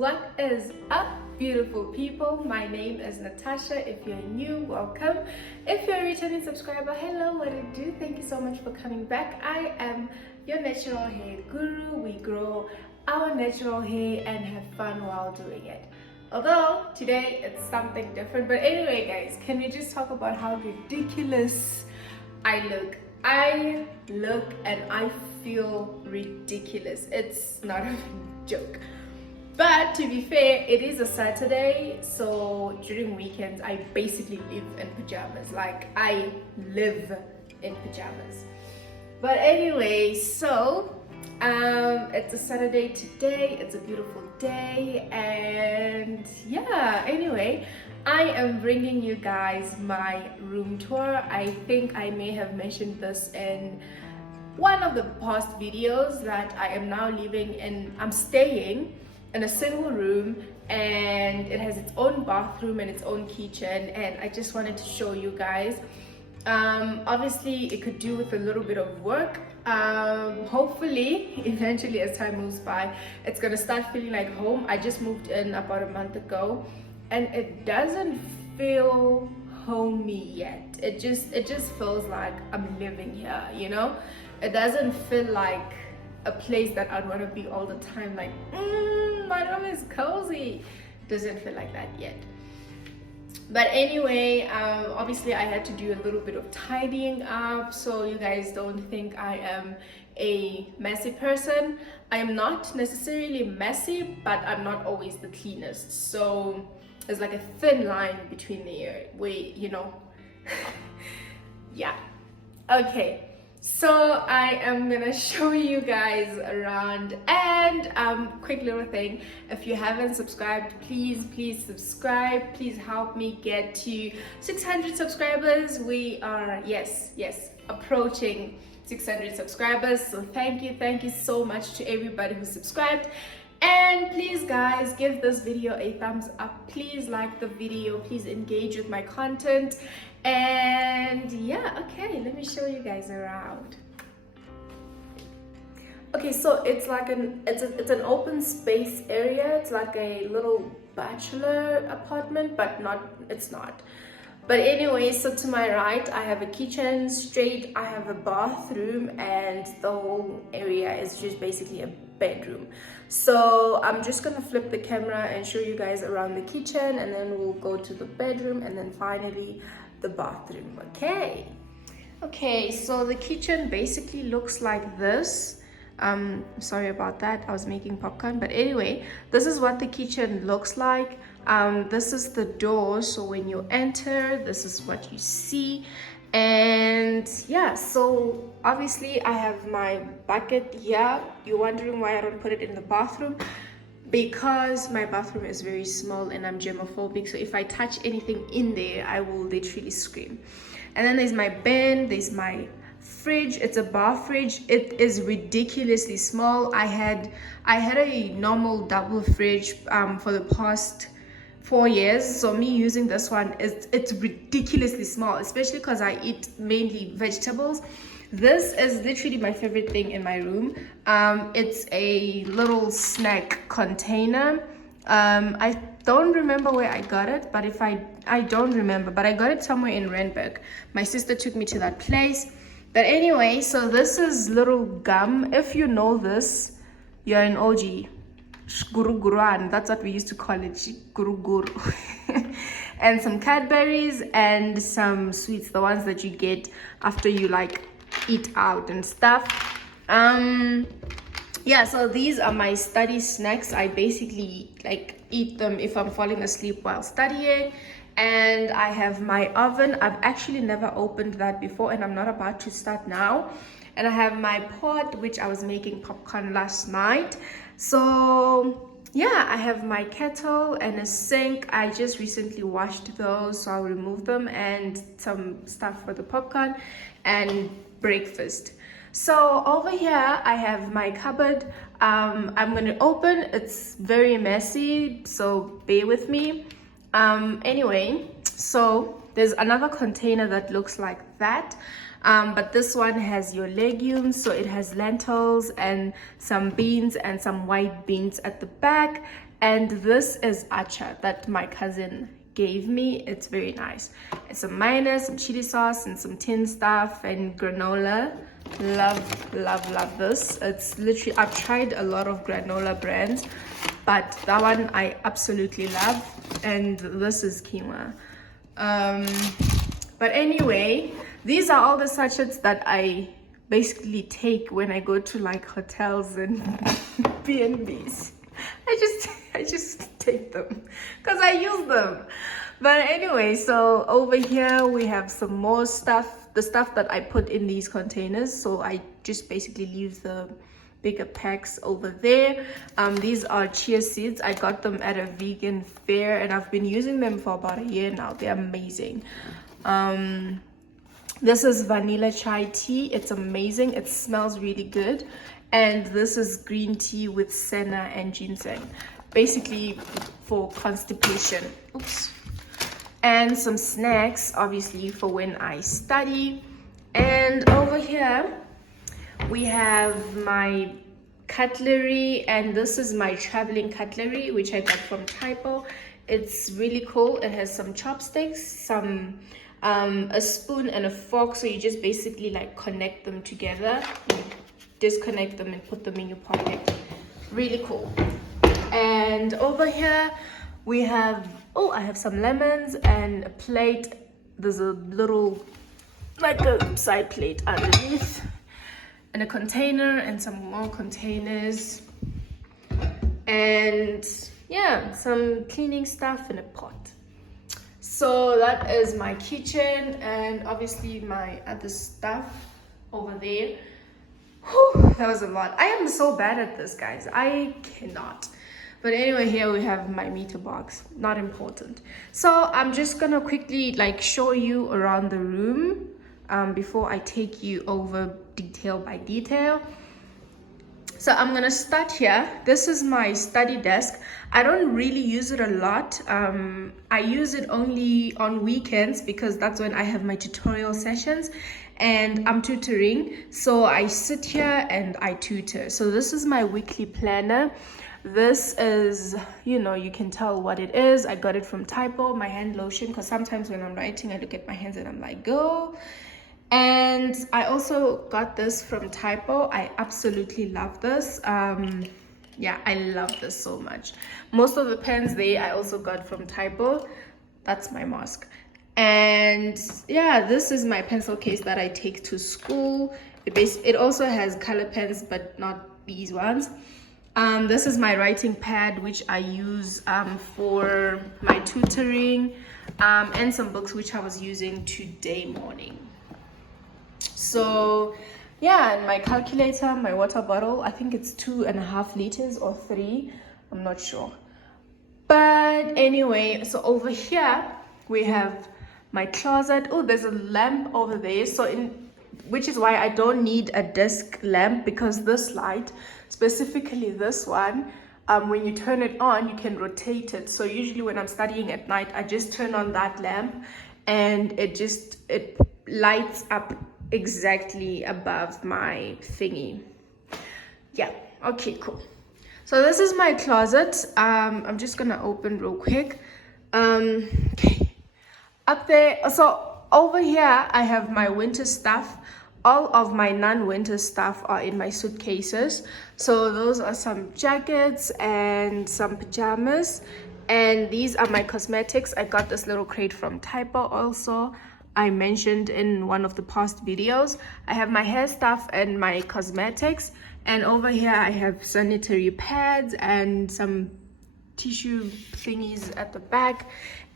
what is up, beautiful people? My name is Natasha. If you're new, welcome. If you're a returning subscriber, hello, what do you do? Thank you so much for coming back. I am your natural hair guru. We grow our natural hair and have fun while doing it. Although today it's something different, but anyway guys, can we just talk about how ridiculous I look? I look and I feel ridiculous. It's not a joke. But to be fair, it is a Saturday, so during weekends I basically live in pajamas. Like, I live in pajamas. But anyway, so it's a Saturday today. It's a beautiful day, and yeah, anyway, I am bringing you guys my room tour. I think I may have mentioned this in one of the past videos that I am now living in. I'm staying in a single room, and it has its own bathroom and its own kitchen, and I just wanted to show you guys. Obviously it could do with a little bit of work. Hopefully eventually, as time moves by, it's gonna start feeling like home. I just moved in about a month ago and it doesn't feel homey yet. It just feels like I'm living here, you know. It doesn't feel like a place that I'd want to be all the time, like my room is cozy. Doesn't feel like that yet. But anyway, obviously I had to do a little bit of tidying up, so you guys don't think I am a messy person. I am not necessarily messy, but I'm not always the cleanest. So there's like a thin line between the where, you know. Yeah. Okay. So I am gonna show you guys around, and quick little thing, if you haven't subscribed, please subscribe. Please help me get to 600 subscribers. We are yes approaching 600 subscribers, so thank you so much to everybody who subscribed. And please guys, give this video a thumbs up. Please like the video, please engage with my content. And yeah, okay, let me show you guys around. Okay, so it's like it's an open space area. It's like a little bachelor apartment, but it's not. But anyway, so to my right I have a kitchen, straight I have a bathroom, and the whole area is just basically a bedroom. So I'm just gonna flip the camera and show you guys around the kitchen, and then we'll go to the bedroom, and then finally the bathroom. Okay, so the kitchen basically looks like this. Sorry about that, I was making popcorn, but anyway, this is what the kitchen looks like. This is the door, so when you enter, this is what you see. And yeah, so obviously I have my bucket here. You're wondering why I don't put it in the bathroom? Because my bathroom is very small and I'm germophobic, so if I touch anything in there I will literally scream. And then there's my bin, there's my fridge. It's a bar fridge. It is ridiculously small. I had a normal double fridge for the past 4 years, so me using this one it's ridiculously small, especially because I eat mainly vegetables. This is literally my favorite thing in my room. It's a little snack container. I don't remember where I got it, but I don't remember, but I got it somewhere in Randburg. My sister took me to that place. But anyway, so this is little gum. If you know this, you're an OG. Guruguruan, that's what we used to call it, guruguru. And some Cadbury's and some sweets, the ones that you get after you like eat out and stuff. Yeah, so these are my study snacks. I basically like eat them if I'm falling asleep while studying. And I have my oven. I've actually never opened that before, and I'm not about to start now. And I have my pot, which I was making popcorn last night. So yeah, I have my kettle and a sink. I just recently washed those, so I'll remove them, and some stuff for the popcorn and breakfast. So over here I have my cupboard. I'm gonna open. It's very messy, so bear with me. Anyway, so there's another container that looks like that. But this one has your legumes, so it has lentils and some beans and some white beans at the back. And this is acha that my cousin gave me. It's very nice. It's some mayonnaise, some chili sauce, and some tin stuff and granola. Love this. It's literally, I've tried a lot of granola brands, but that one I absolutely love. And this is quinoa. But anyway, these are all the sachets that I basically take when I go to like hotels and B&Bs. I just take them because I use them. But anyway, so over here we have some more stuff, the stuff that I put in these containers. So I just basically leave the bigger packs over there. These are chia seeds. I got them at a vegan fair and I've been using them for about a year now. They're amazing. This is vanilla chai tea. It's amazing. It smells really good. And this is green tea with senna and ginseng, basically for constipation. Oops. And some snacks, obviously, for when I study. And over here we have my cutlery, and this is my traveling cutlery, which I got from Typo. It's really cool. It has some chopsticks, some a spoon and a fork, so you just basically like connect them together, you disconnect them and put them in your pocket. Really cool. And over here we have, oh, I have some lemons and a plate. There's a little like a side plate underneath, and a container and some more containers, and yeah, some cleaning stuff in a pot. So that is my kitchen, and obviously my other stuff over there. Whew, that was a lot. I am so bad at this, guys. I cannot. But anyway, here we have my meter box. Not important. So I'm just gonna quickly like show you around the room before I take you over detail by detail. So I'm gonna start here. This is my study desk. I don't really use it a lot. I use it only on weekends because that's when I have my tutorial sessions and I'm tutoring. So I sit here and I tutor. So this is my weekly planner. This is, you know, you can tell what it is. I got it from Typo, my hand lotion, because sometimes when I'm writing, I look at my hands and I'm like, go. And I also got this from Typo. I absolutely love this. Yeah, I love this so much. Most of the pens there I also got from Typo. That's my mask. And yeah, this is my pencil case that I take to school. It also has color pens, but not these ones. This is my writing pad, which I use for my tutoring, and some books which I was using today morning. So yeah, and my calculator, my water bottle, I think it's 2.5 liters or 3, I'm not sure. But anyway, so over here we have my closet. Oh, there's a lamp over there, which is why I don't need a desk lamp, because this light, specifically this one, when you turn it on, you can rotate it. So usually when I'm studying at night, I just turn on that lamp and it lights up exactly above my thingy. Yeah, okay, cool. So this is my closet. I'm just gonna open real quick. Okay, up there, so over here I have my winter stuff. All of my non-winter stuff are in my suitcases. So those are some jackets and some pajamas, and these are my cosmetics. I got this little crate from Typo also. I mentioned in one of the past videos. I have my hair stuff and my cosmetics, and over here I have sanitary pads and some tissue thingies at the back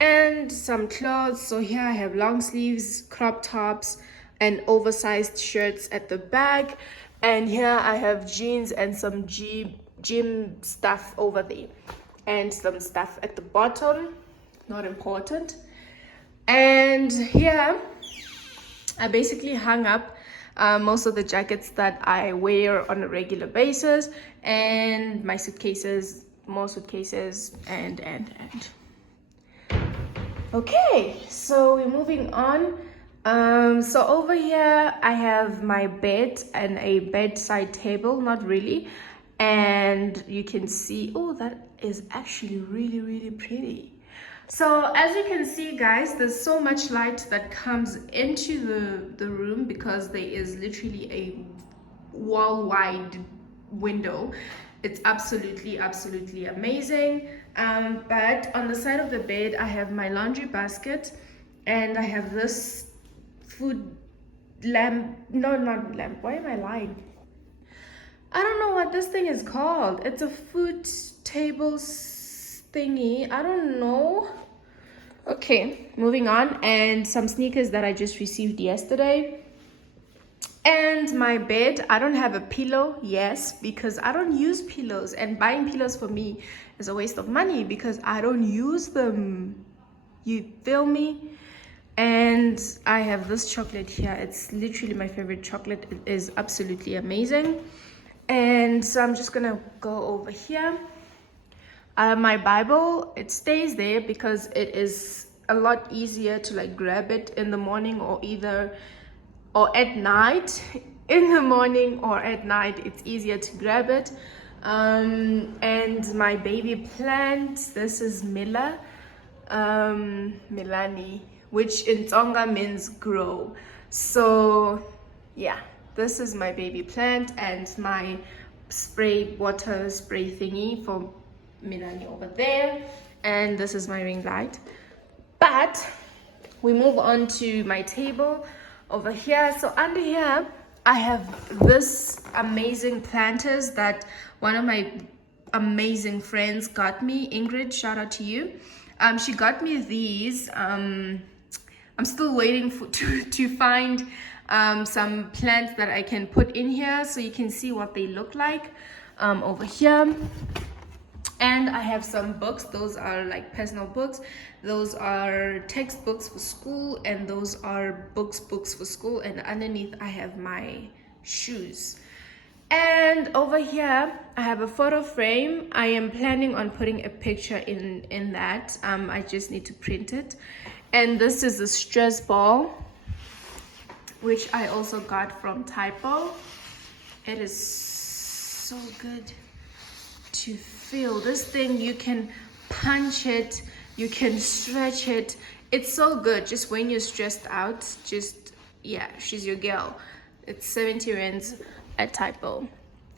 and some clothes. So here I have long sleeves, crop tops, and oversized shirts at the back, and here I have jeans and some gym stuff over there, and some stuff at the bottom, not important. And here I basically hung up most of the jackets that I wear on a regular basis, and my suitcases, more suitcases, and okay, so we're moving on. So over here I have my bed and a bedside table, not really, and you can see, oh, that is actually really pretty. So as you can see, guys, there's so much light that comes into the room because there is literally a wall-wide window. It's absolutely amazing. But on the side of the bed, I have my laundry basket, and I have this food lamp. No, not lamp. Why am I lying? I don't know what this thing is called. It's a food table thingy. I don't know. Okay, moving on. And some sneakers that I just received yesterday. And my bed, I don't have a pillow, yes, because I don't use pillows, and buying pillows for me is a waste of money because I don't use them. You feel me? And I have this chocolate here. It's literally my favorite chocolate. It is absolutely amazing. And so I'm just gonna go over here. My Bible, it stays there because it is a lot easier to like grab it in the morning or at night. In the morning or at night, it's easier to grab it. And my baby plant, this is Milani, which in Tsonga means grow. So yeah, this is my baby plant and my water spray thingy for Milani over there. And this is my ring light. But we move on to my table over here. So under here, I have this amazing planters that one of my amazing friends got me. Ingrid, shout out to you. She got me these. I'm still waiting to find some plants that I can put in here so you can see what they look like over here. And I have some books. Those are like personal books. Those are textbooks for school, and those are books for school. And underneath I have my shoes. And over here I have a photo frame. I am planning on putting a picture in that. I just need to print it. And this is a stress ball, which I also got from Typo. It is so good to feel. This thing, you can punch it, you can stretch it. It's so good just when you're stressed out. Just, yeah, she's your girl. It's 70 rands at Typo.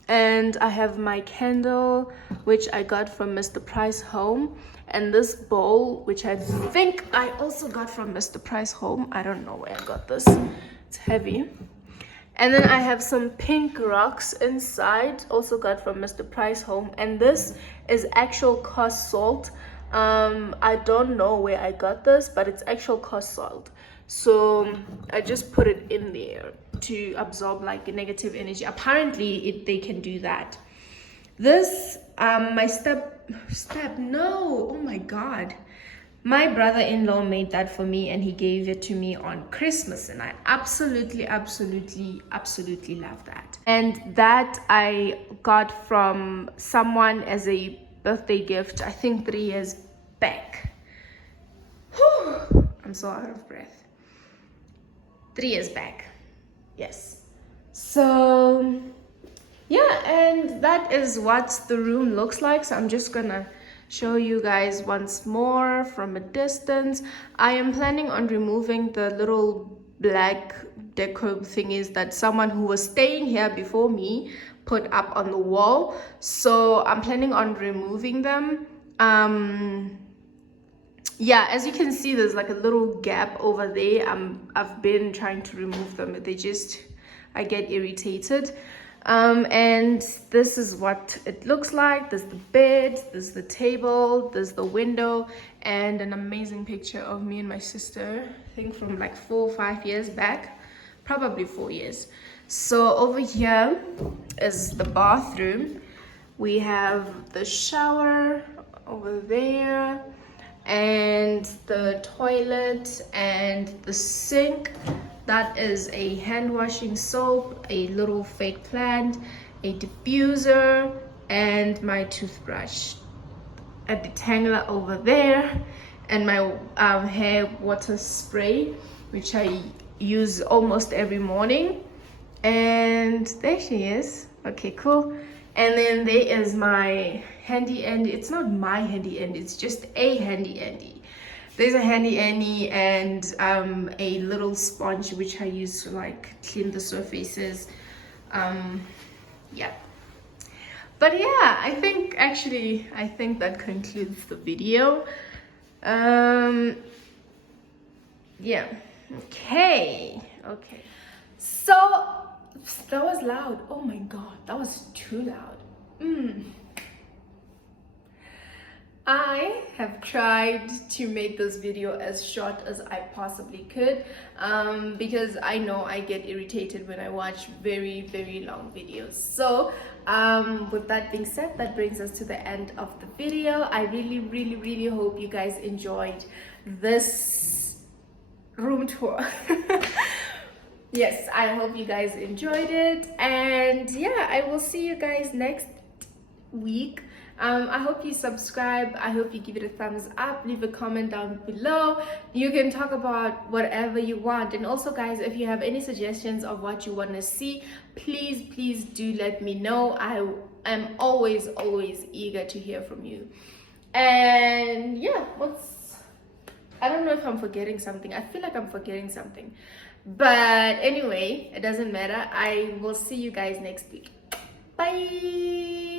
And I have my candle, which I got from Mr. Price Home, and this bowl, which I think I also got from Mr. Price Home. I don't know where I got this. It's heavy. And then I have some pink rocks inside, also got from Mr. Price Home. And this is actual cost salt. I don't know where I got this, but it's actual cost salt. So I just put it in there to absorb like negative energy. Apparently they can do that. This, my oh my God. My brother-in-law made that for me, and he gave it to me on Christmas, and I absolutely love that. And that I got from someone as a birthday gift, I think 3 years back. Whew, I'm so out of breath. 3 years back, yes. So yeah, and that is what the room looks like. So I'm just gonna show you guys once more from a distance. I am planning on removing the little black deco thingies that someone who was staying here before me put up on the wall. So I'm planning on removing them. Yeah, as you can see, there's like a little gap over there. I've been trying to remove them, but I get irritated. And this is what it looks like. There's the bed, there's the table, there's the window, and an amazing picture of me and my sister, I think from like 4 or 5 years back, probably 4 years. So over here is the bathroom. We have the shower over there, and the toilet and the sink. That is a hand washing soap, a little fake plant, a diffuser, and my toothbrush. A detangler over there, and my hair water spray, which I use almost every morning. And there she is. Okay, cool. And then there is my handy Andy. It's not my handy Andy, it's just a handy Andy. There's a handy Andy and a little sponge which I use to like clean the surfaces. Yeah. But yeah, I think that concludes the video. Yeah. Okay. So that was loud. Oh my god, that was too loud. I have tried to make this video as short as I possibly could, because I know I get irritated when I watch very, very long videos. So with that being said, that brings us to the end of the video. I really, really, really hope you guys enjoyed this room tour. Yes, I hope you guys enjoyed it, and yeah, I will see you guys next week. I hope you subscribe. I hope you give it a thumbs up, leave a comment down below. You can talk about whatever you want, and also guys, if you have any suggestions of what you want to see, please do let me know. I am always eager to hear from you. And yeah, I don't know if I'm forgetting something. I feel like I'm forgetting something, but anyway, it doesn't matter. I will see you guys next week. Bye.